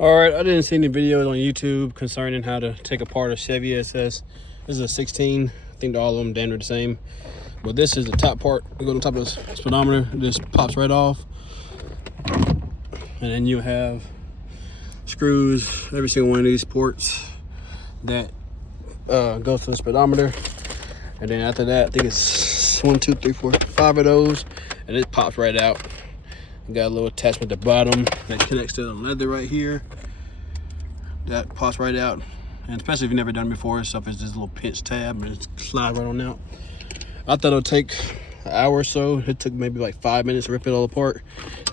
All right, I didn't see any videos on YouTube concerning how to take apart a Chevy SS. This is a 16. I think all of them damn near the same. But this is the top part. You go on top of the speedometer, it just pops right off. And then you have screws, every single one of these ports that goes to the speedometer. And then after that, I think it's 1, 2, 3, 4, 5 of those, and it pops right out. You got a little attachment at the bottom that connects to the leather right here. That pops right out. And especially if you've never done it before, stuff is this little pinch tab and it slides right on out. I thought it would take an hour or so. It took maybe like 5 minutes to rip it all apart.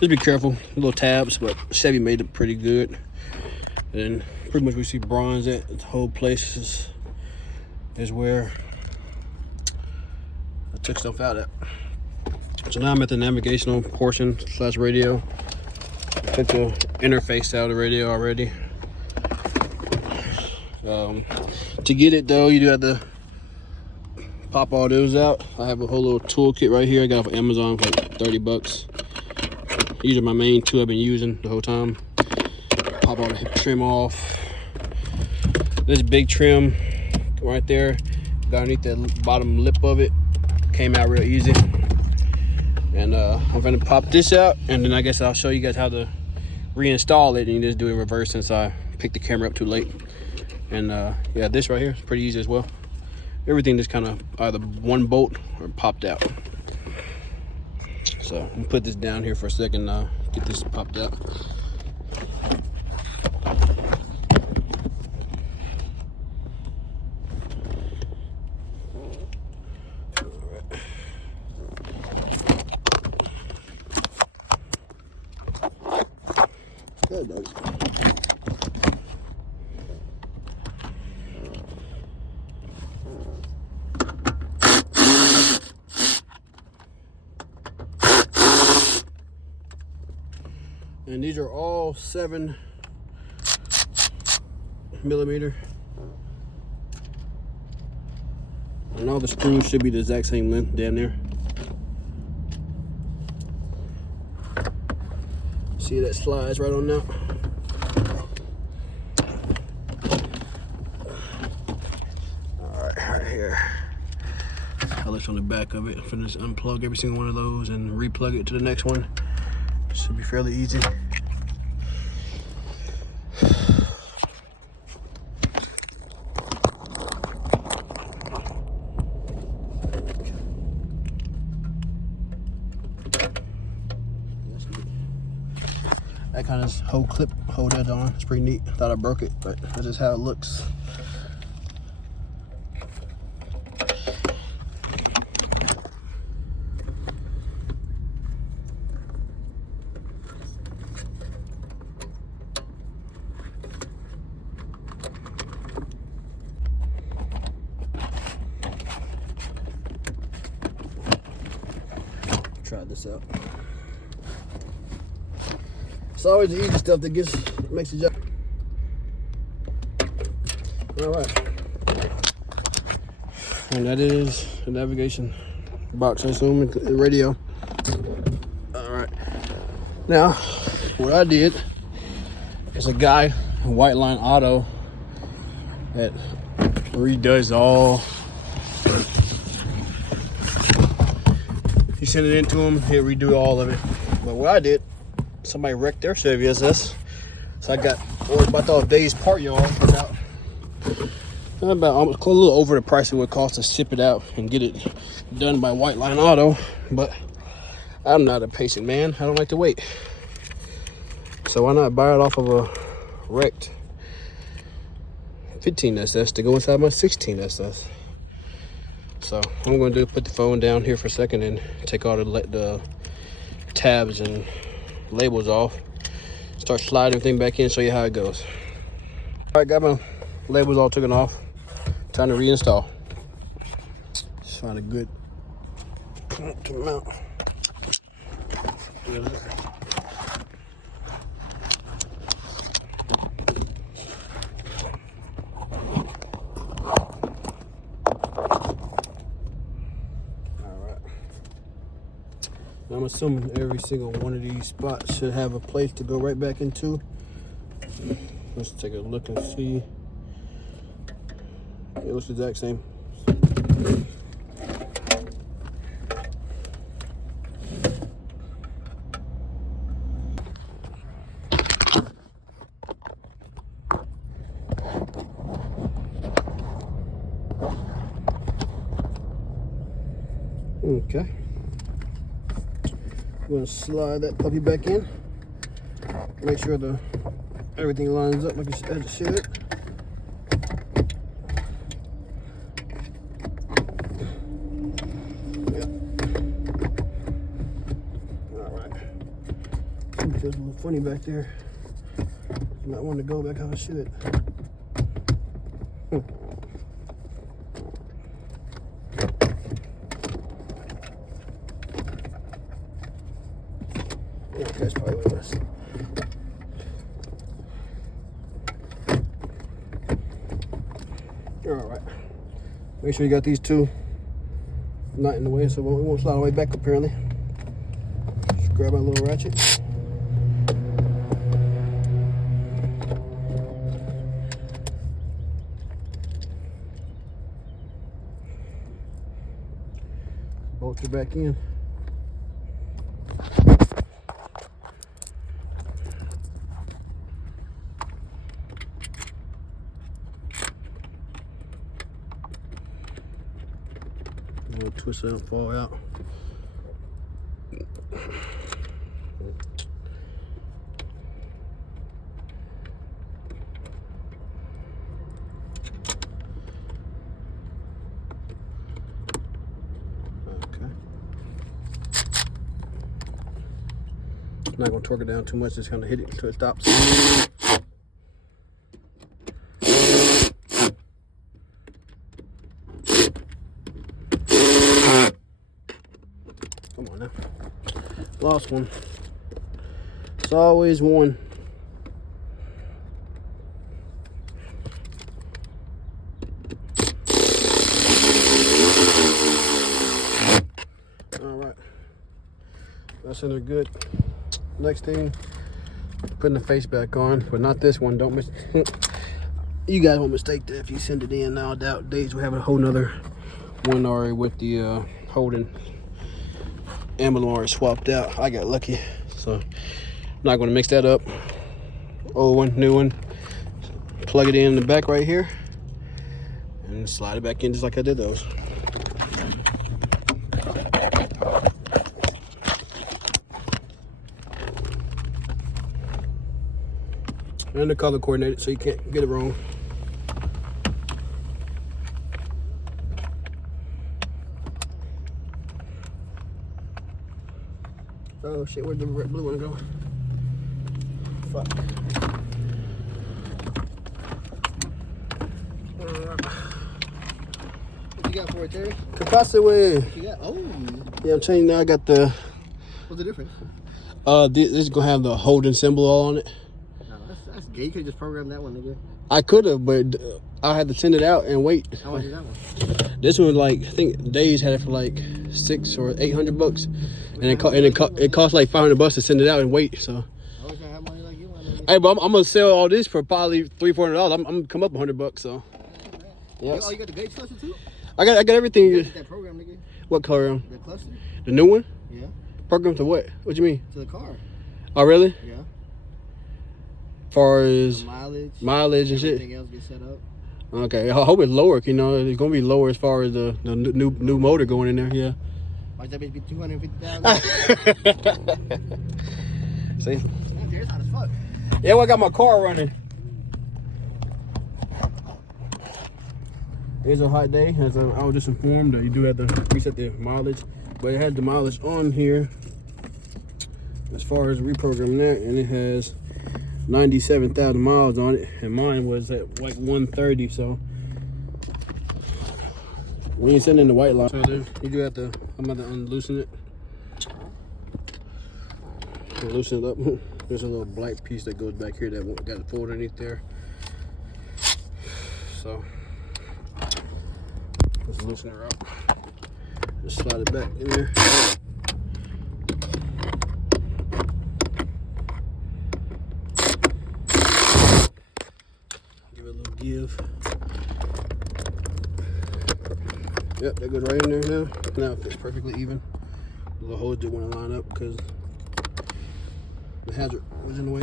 Just be careful, little tabs, but Chevy made it pretty good. And pretty much we see bronze at the whole place is where I took stuff out at. So now I'm at the navigational portion / radio. I took the interface out of the radio already. To get it though, you do have to pop all those out. I have a whole little toolkit right here. I got off of Amazon for like 30 bucks. These are my main two I've been using the whole time. Pop all the trim off. This big trim right there, underneath the bottom lip of it, came out real easy. And I'm gonna pop this out, and then I guess I'll show you guys how to reinstall it. And you just do it in reverse since I picked the camera up too late. And yeah, this right here is pretty easy as well. Everything just kind of either one bolt or popped out. So I'm gonna put this down here for a second now, get this popped out. Good, dog. And these are all 7 millimeter. And all the screws should be the exact same length down there. See, that slides right on out. All right here. I'll let you on the back of it. I'm finna just unplug every single one of those and replug it to the next one. Should be fairly easy. That kind of whole clip hold that on. It's pretty neat. Thought I broke it, but that's just how it looks. Try this out. It's always the easy stuff that makes the job. All right. And that is the navigation box, I assume, and the radio. All right. Now, what I did is a guy in White Line Auto that redoes all. You send it into him, he'll redo all of it. But what I did, somebody wrecked their Chevy SS, so I bought all Dave's part y'all for about almost a little over the price it would cost to ship it out and get it done by White Line Auto. But I'm not a patient man. I don't like to wait. So why not buy it off of a wrecked 15 SS to go inside my 16 SS? So what I'm going to do, put the phone down here for a second and take all the tabs and labels off. Start sliding everything back in, show you how it goes. All right, got my labels all taken off. Time to reinstall. Just find a good to mount. I'm assuming every single one of these spots should have a place to go right back into. Let's take a look and see. It looks the exact same. Okay. I'm gonna slide that puppy back in. Make sure everything lines up like as it should. Yeah. All right. It feels a little funny back there. Might want to go back how it should. Yeah, that's probably what it was. All right. Make sure you got these two not in the way, so it won't slide all the way back apparently. Just grab my little ratchet. Bolt it back in. We'll twist it and fall out. Not gonna torque it down too much, just kind of hit it until it stops. Come on now. Lost one. It's always one. All right. That's in there good. Next thing, putting the face back on, but not this one. Don't miss. You guys won't mistake that if you send it in. Now, nowadays we have a whole nother one already with the Holden emblem already swapped out. I got lucky, so I'm not going to mix that up. Old one, new one. Plug it in the back right here, and slide it back in just like I did those. And the color coordinated so you can't get it wrong. Oh shit, where'd the red blue one go? Fuck. What you got for it, Terry? Capacitor. What you got? Oh. Yeah, I'm telling you now I got the... What's the difference? This is gonna have the Holden symbol all on it. That's gay. You could just program that one, nigga. I could have, but I had to send it out and wait. How much is that one? This one, like, I think Days had it for like $600 or $800, and it cost like $500 to send it out and wait. So. I wish I had money like you. Hey, but I'm gonna sell all this for probably $300-400. I'm gonna come up $100, so. Yes. Oh, you got the gauge cluster too? I got everything. You got that program, nigga. What program? The cluster. The new one? Yeah. Program to what? What you mean? To the car. Oh, really? Yeah. Far as mileage and shit. Everything else gets set up. Okay, I hope it's lower. You know, it's gonna be lower as far as the new motor going in there. Yeah. Might that bitch be $250,000? See? It's hot as fuck. Yeah, well, I got my car running. It's a hot day, as I was just informed that you do have to reset the mileage, but it has the mileage on here as far as reprogramming that, and it has 97,000 miles on it, and mine was at like 130. So we ain't sending the white line. So then you do have to. I'm about to unloosen it. Loosen it up. There's a little black piece that goes back here that got it folded underneath there. So let's loosen her up. Just slide it back in there. a little give. Yep, that goes right in there now. Now it fits perfectly even. The little holes didn't want to line up because the hazard was in the way.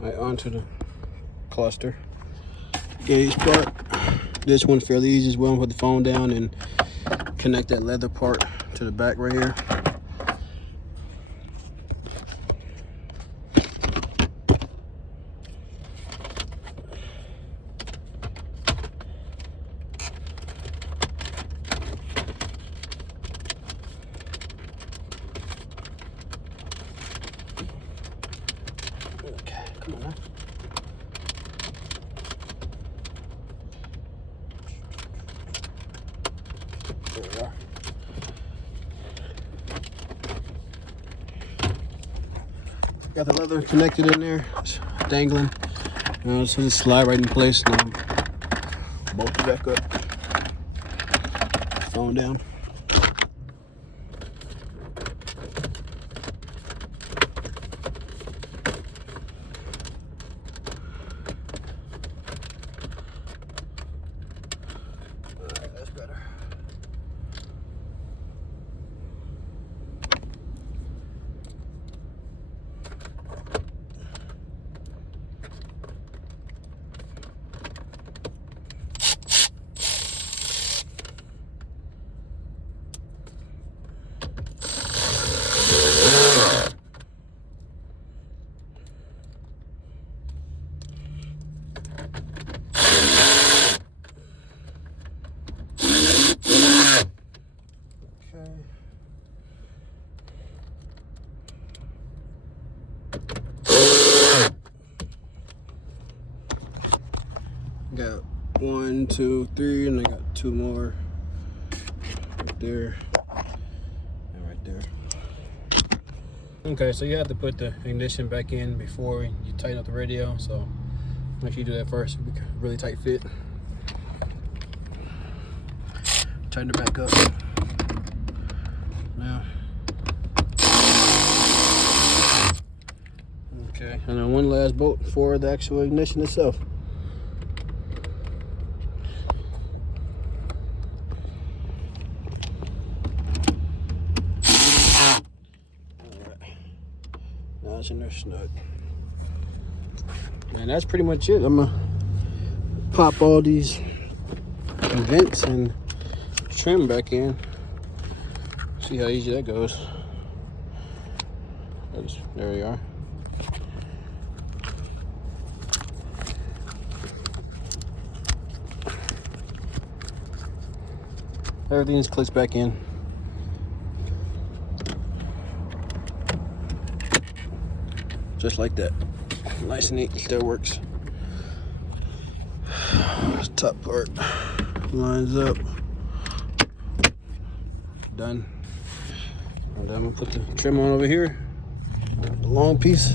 Alright, onto the cluster gauge part. This one's fairly easy as well. Put the phone down and connect that leather part to the back right here. Okay, come on now. There we are. Got the leather connected in there. It's dangling. So just slide right in place. Now bolt it back up. Phone down. Alright, that's better. Got 1, 2, 3, and I got 2 more right there and right there. Okay, so you have to put the ignition back in before you tighten up the radio, so make sure you do that first. It'll be a really tight fit. Tighten it back up. Now. Okay, and then one last bolt for the actual ignition itself. Now it's in there snug. And that's pretty much it. I'm gonna pop all these vents and trim back in. See how easy that goes. There we are. Everything's clicked back in. Just like that. Nice and neat, it still works. This top part lines up. Done. And I'm gonna put the trim on over here. The long piece.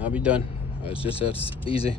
I'll be done. It's just that easy.